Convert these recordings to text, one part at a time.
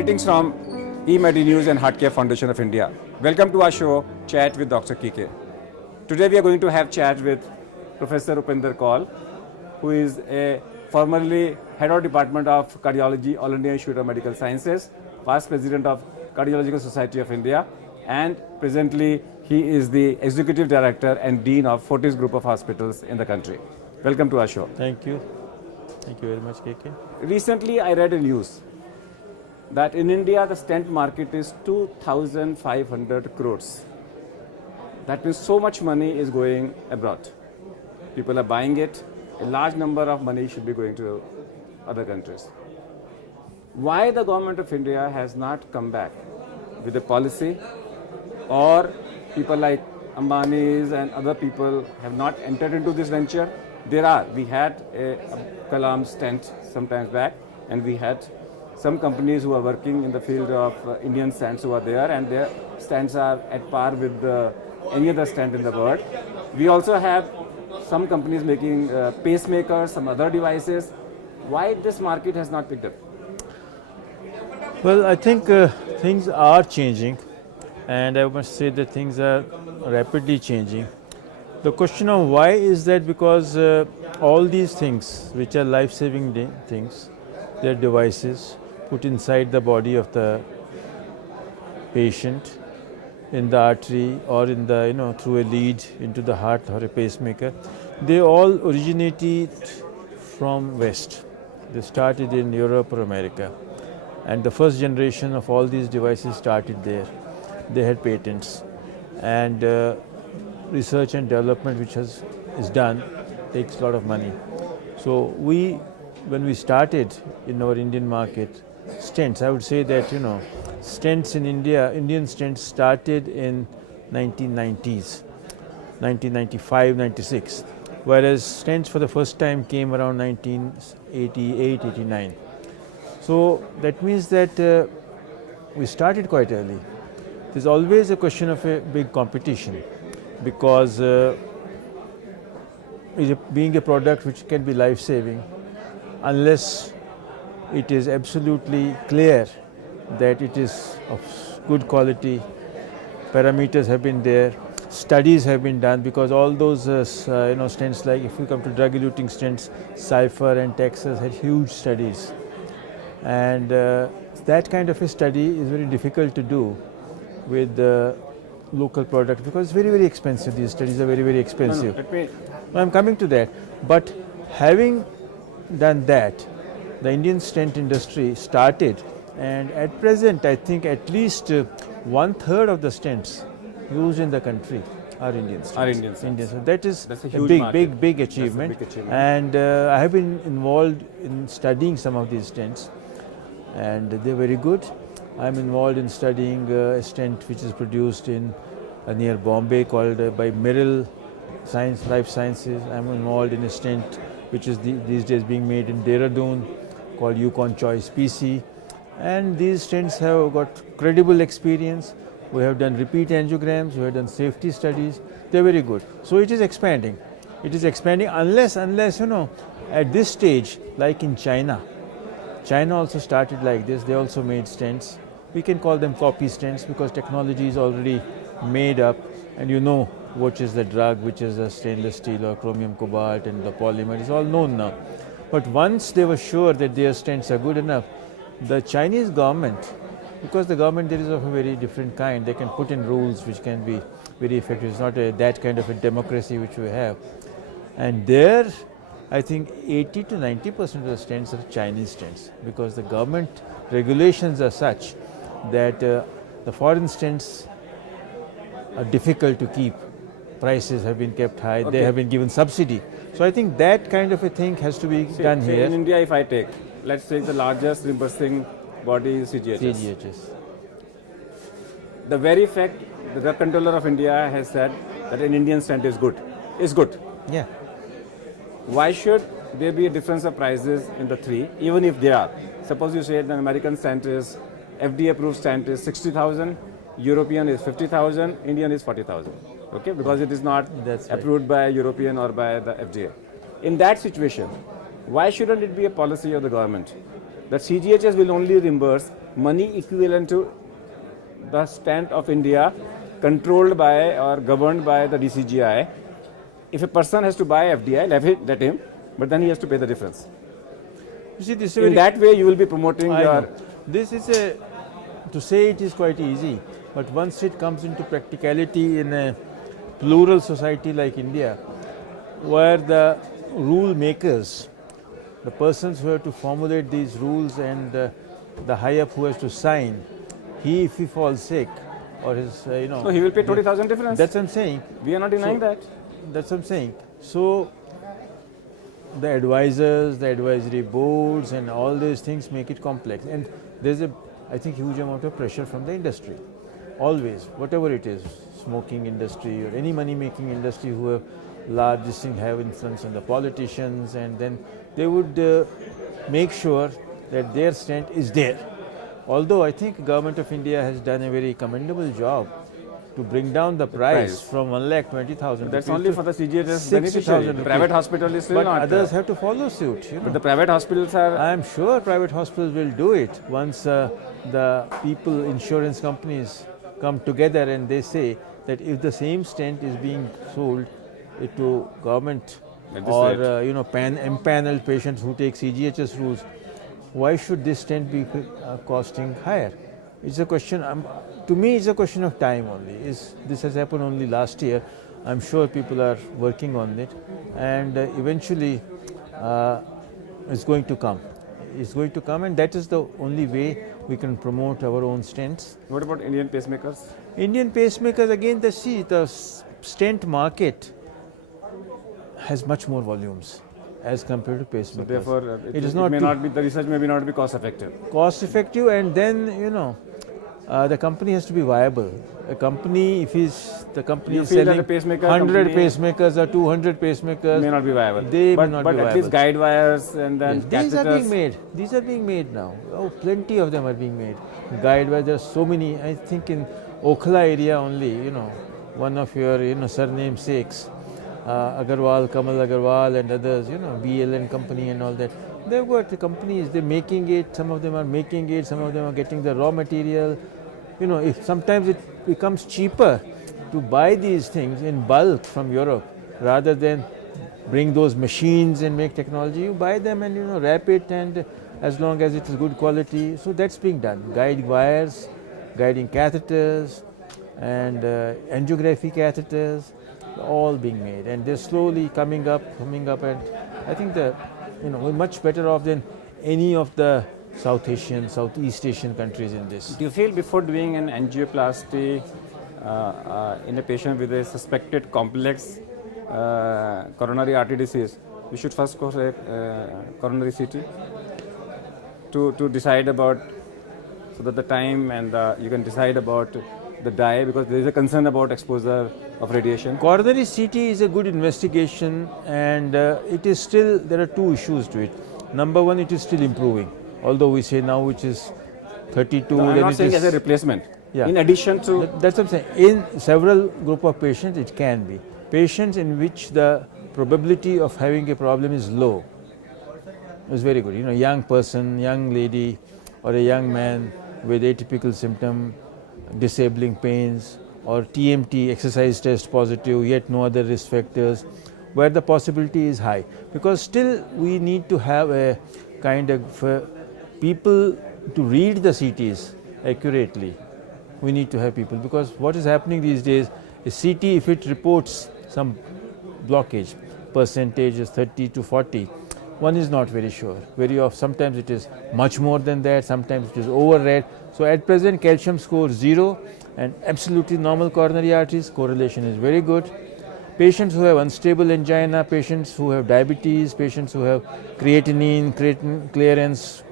Greetings from eMedi News and Heartcare Foundation of India. Welcome to our show, Chat with Dr. KK. Today we are going to have chat with Professor Upendra Kaul, who is a formerly Head of Department of Cardiology, All India Institute of Medical Sciences, past President of Cardiological Society of India, and presently he is the Executive Director and Dean of Fortis Group of Hospitals in the country. Welcome to our show. Thank you. Thank you very much, KK. Recently I read a news that in India the stent market is 2,500 crores. That means so much money is going abroad. People are buying it. A large number of money should be going to other countries. Why the government of India has not come back with a policy, or people like Ambani's and other people have not entered into this venture? We had a Kalam stent sometimes back, and we had some companies who are working in the field of Indian stents who are there, and their stents are at par with any other stent in the world. We also have some companies making pacemakers, some other devices. Why this market has not picked up? Well, I think things are changing, and I must say that things are rapidly changing. The question of why is that because all these things, which are life-saving things, they're devices put inside the body of the patient, in the artery or in the through a lead into the heart or a pacemaker. They all originated from West. They started in Europe or America, and the first generation of all these devices started there. They had patents, and research and development which is done takes a lot of money. So when we started in our Indian market, stents, I would say that stents in India, Indian stents started in 1990s, 1995, 96, whereas stents for the first time came around 1988, 89. So that means that we started quite early. There's always a question of a big competition, because being a product which can be life-saving, unless it is absolutely clear that it is of good quality, parameters have been there, studies have been done, because all those stents, like if we come to drug-eluting stents, Cypher and Texas had huge studies, and that kind of a study is very difficult to do with local products, because it's very, very expensive. These studies are very, very expensive. I'm coming to that. But having done that, the Indian stent industry started, and at present I think at least 1/3 of the stents used in the country are Indian stents. So that's a big achievement. And I have been involved in studying some of these stents, and they're very good. I'm involved in studying a stent which is produced in near Bombay called by Merrill Life Sciences. I'm involved in a stent which is these days being made in Dehradun called Yukon Choice PC. And these stents have got credible experience. We have done repeat angiograms, we have done safety studies. They're very good. So it is expanding. It is expanding unless at this stage, like in China. China also started like this. They also made stents. We can call them copy stents because technology is already made up, and which is the drug, which is the stainless steel or chromium cobalt, and the polymer is all known now. But once they were sure that their stents are good enough, the Chinese government, because the government there is of a very different kind, they can put in rules which can be very effective. It's not that kind of a democracy which we have. And there, I think 80 to 90% of the stents are Chinese stents, because the government regulations are such that the foreign stents are difficult to keep. Prices have been kept high. Okay. They have been given subsidy. So I think that kind of a thing has to be done here. In India, if I take, let's say the largest reimbursing body is CGHS. The very fact the drug controller of India has said that an Indian stent is good. Yeah. Why should there be a difference of prices in the three, even if they are? Suppose you say an American stent is, FDA approved stent is 60,000, European is 50,000, Indian is 40,000. Okay, because it is not approved by European or by the FDA. In that situation, why shouldn't it be a policy of the government that CGHS will only reimburse money equivalent to the stent of India controlled by or governed by the DCGI. If a person has to buy FDI, let him, but then he has to pay the difference. You see, this is In that way, you will be promoting I your. know. This is a, to say it is quite easy, but once it comes into practicality in a plural society like India, where the rule makers, the persons who have to formulate these rules and the high up who has to sign, if he falls sick or his, So he will pay 20,000 difference. That's what I'm saying. We are not denying that. That's what I'm saying. So the advisors, the advisory boards and all these things make it complex. And there's a, I think, huge amount of pressure from the industry. Always, whatever it is, smoking industry or any money-making industry who have large this thing have influence on the politicians, and then they would make sure that their stent is there. Although I think Government of India has done a very commendable job to bring down the price from 1,20,000. That's only for the CGHS 60,000 beneficiary. Private hospital is still but not. others have to follow suit. But the private hospitals are. I am sure private hospitals will do it once the people, insurance companies come together and they say that if the same stent is being sold to government or empaneled patients who take CGHS rules, why should this stent be costing higher? It's a question, to me it's a question of time only. This has happened only last year. I'm sure people are working on it, and eventually it's going to come. It's going to come, and that is the only way we can promote our own stents. What about Indian pacemakers? Indian pacemakers, again, the stent market has much more volumes as compared to pacemakers. So therefore, it is not may not be, the research may not be cost effective. Cost effective, and then the company has to be viable. A company, if the company is selling 100 pacemakers or 200 pacemakers, may not be viable. They may not be viable. But at least guide wires and then these are being made. These are being made now. Oh, plenty of them are being made. Guide wires, there are so many. I think in Okhla area only, one of your surname sakes, Aggarwal, Kamal Aggarwal and others, BLN company and all that. They've got the companies, they're making it, some of them are making it, some of them are getting the raw material. If sometimes it becomes cheaper to buy these things in bulk from Europe rather than bring those machines and make technology, you buy them and wrap it, and as long as it is good quality. So that's being done. Guide wires, guiding catheters and angiography catheters, all being made, and they're slowly coming up, and I think we're much better off than any of the Southeast Asian countries in this. Do you feel before doing an angioplasty in a patient with a suspected complex coronary artery disease, you should first go for a coronary CT to decide about, so that the time and you can decide about the dye, because there is a concern about exposure of radiation? Coronary CT is a good investigation, and it is still, there are two issues to it. Number one, it is still improving. Although we say now which is 32. No, I'm not saying as a replacement. Yeah. In addition to. That's what I'm saying. In several group of patients, it can be. Patients in which the probability of having a problem is low is very good. Young person, young lady, or a young man with atypical symptom, disabling pains, or TMT, exercise test positive, yet no other risk factors, where the possibility is high. Because still we need to have a kind of people to read the CTs accurately. We need to have people, because what is happening these days is CT, if it reports some blockage, percentage is 30 to 40, one is not very sure. Sometimes it is much more than that, sometimes it is overread. So at present, calcium score 0 and absolutely normal coronary arteries, correlation is very good. Patients who have unstable angina, patients who have diabetes, patients who have creatinine clearance,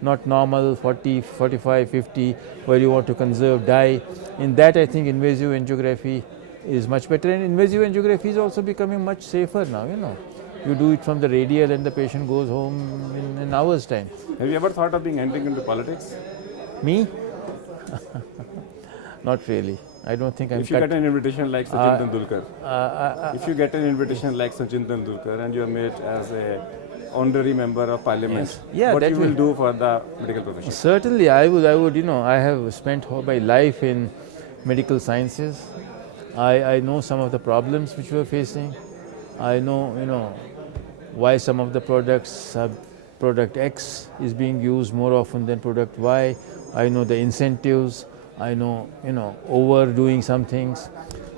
not normal, 40, 45, 50, where you want to conserve dye. In that, I think invasive angiography is much better, and invasive angiography is also becoming much safer now. You do it from the radial and the patient goes home in an hour's time. Have you ever thought of entering into politics? Me? Not really. I don't think I'm. If you get an invitation like Sachin Tendulkar, if you get an invitation like Sachin Tendulkar and you are made as a honorary member of parliament, Yes. Yeah, what that you will will- do for the medical profession? Certainly, I would, I have spent all my life in medical sciences. I know some of the problems which we are facing. I know, why some of the products, product X is being used more often than product Y. I know the incentives. I know, overdoing some things.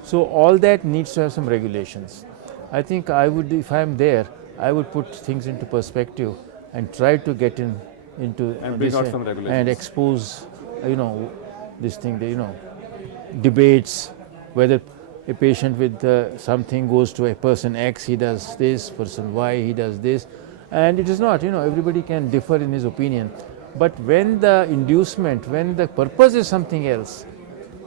So all that needs to have some regulations. I think I would, if I am there, I would put things into perspective and try to get into And bring this out some regulations. and expose, this thing, debates, whether a patient with something goes to a person X, he does this, person Y, he does this. And it is not, everybody can differ in his opinion. But when the inducement, when the purpose is something else,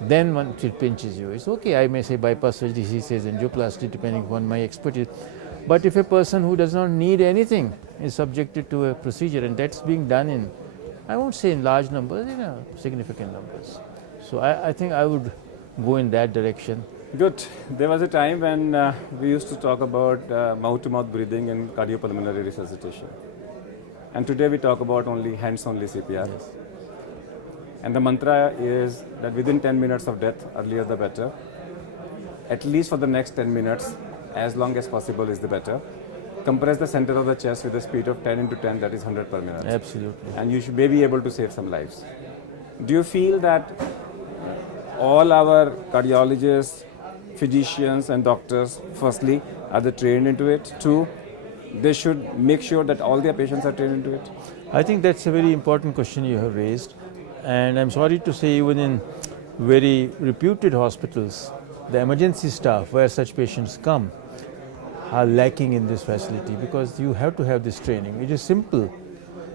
then once it pinches you. It's okay, I may say bypass surgery, he says angioplasty, depending upon my expertise. But if a person who does not need anything is subjected to a procedure, and that's being done in, I won't say in large numbers, significant numbers. So I think I would go in that direction. Good. There was a time when we used to talk about mouth-to-mouth breathing in cardiopulmonary resuscitation. And today we talk about only hands-only CPR. Yes. And the mantra is that within 10 minutes of death, earlier the better. At least for the next 10 minutes, as long as possible is the better. Compress the center of the chest with a speed of 10 into 10, that is 100 per minute. Absolutely. And you should may be able to save some lives. Do you feel that all our cardiologists, physicians and doctors, firstly, are they trained into it? Two, they should make sure that all their patients are trained into it? I think that's a very important question you have raised. And I'm sorry to say, even in very reputed hospitals, the emergency staff where such patients come are lacking in this facility, because you have to have this training. It is simple,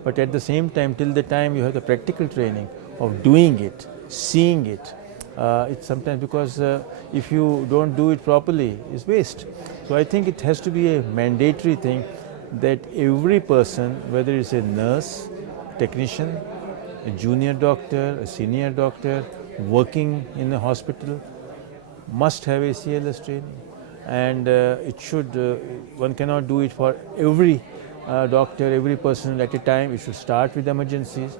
but at the same time, till the time you have the practical training of doing it, seeing it, it's sometimes because if you don't do it properly, it's waste. So I think it has to be a mandatory thing that every person, whether it's a nurse, technician, a junior doctor, a senior doctor, working in a hospital, must have ACLS training. And it should, one cannot do it for every doctor, every person at a time. It should start with emergencies,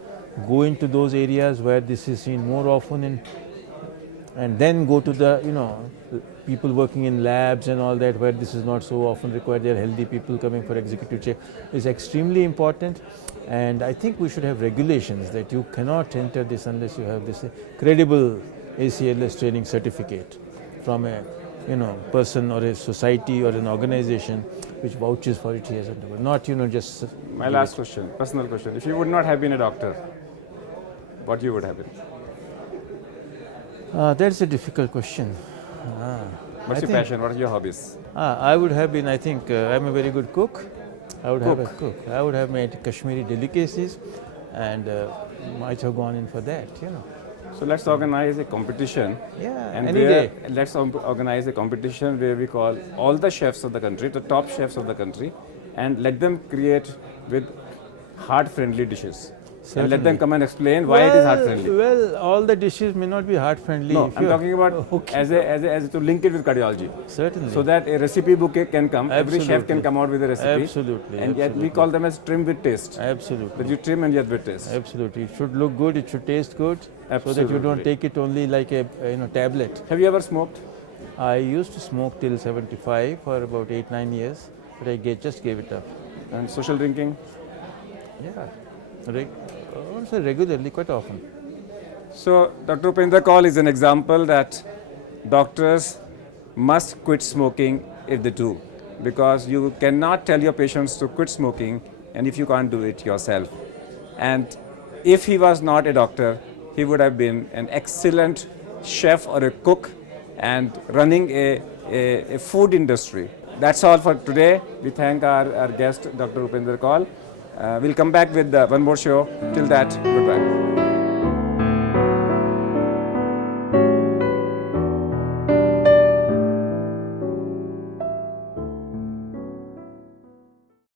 go into those areas where this is seen more often, and then go to the, people working in labs and all that, where this is not so often required. There are healthy people coming for executive check. It's extremely important. And I think we should have regulations that you cannot enter this unless you have this credible ACLS training certificate from a person or a society or an organization which vouches for it years and not just. My last question, personal question. If you would not have been a doctor, what you would have been? That's a difficult question. What's your passion? What are your hobbies? I would have been, I think, I'm a very good cook. I would have a cook. I would have made Kashmiri delicacies and might have gone in for that, So let's organize a competition. Yeah, And any day. Let's organize a competition where we call all the chefs of the country, the top chefs of the country, and let them create with heart-friendly dishes. And let them come and explain why it is heart-friendly. Well, all the dishes may not be heart-friendly. No, I'm talking about as to link it with cardiology. Certainly. So that a recipe book can come, every chef Absolutely. can come out with a recipe. Absolutely. And yet we call them as trim with taste. Absolutely. That you trim and yet with taste. Absolutely. It should look good, it should taste good, so that you Absolutely. don't take it only like a tablet. Have you ever smoked? I used to smoke till 75 for about 8-9 years, but I just gave it up. And social drinking? Yeah. Also regularly, quite often. So, Dr. Upendra Kaul is an example that doctors must quit smoking if they do, because you cannot tell your patients to quit smoking and if you can't do it yourself. And if he was not a doctor, he would have been an excellent chef or a cook and running a food industry. That's all for today. We thank our guest, Dr. Upendra Kaul. We'll come back with one more show. Till that, goodbye.